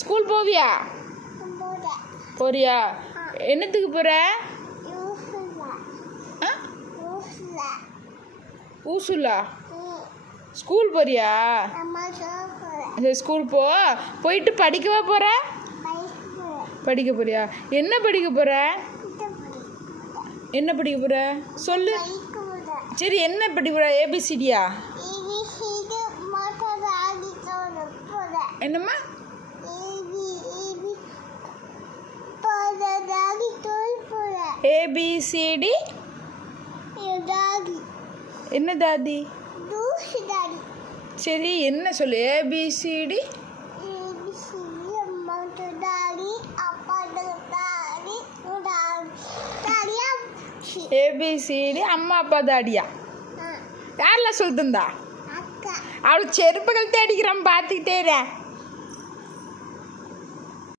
School போவியா? போறியா? என்னத்துக்கு போற? ஊசுலா ஸ்கூல் போறியா? சரி, ஸ்கூல் போயிட்டு படிக்கவா போற? படிக்க போறியா? என்ன படிக்க போற? என்ன படிக்க போற சொல்லு. சரி, என்ன படிக்க போற? ஏபிசிடியா? என்னம்மா? ஏபிசிடி என்ன தாதி? சரி, என்ன சொல்லு? ஏபிசிடி ஏபிசிடி அம்மா அப்பா தாடியா? யாரெல்லாம் சொல்லு தந்தா? அவளுக்கு செருப்புகள் தேடிக்கிறான், பார்த்துக்கிட்டே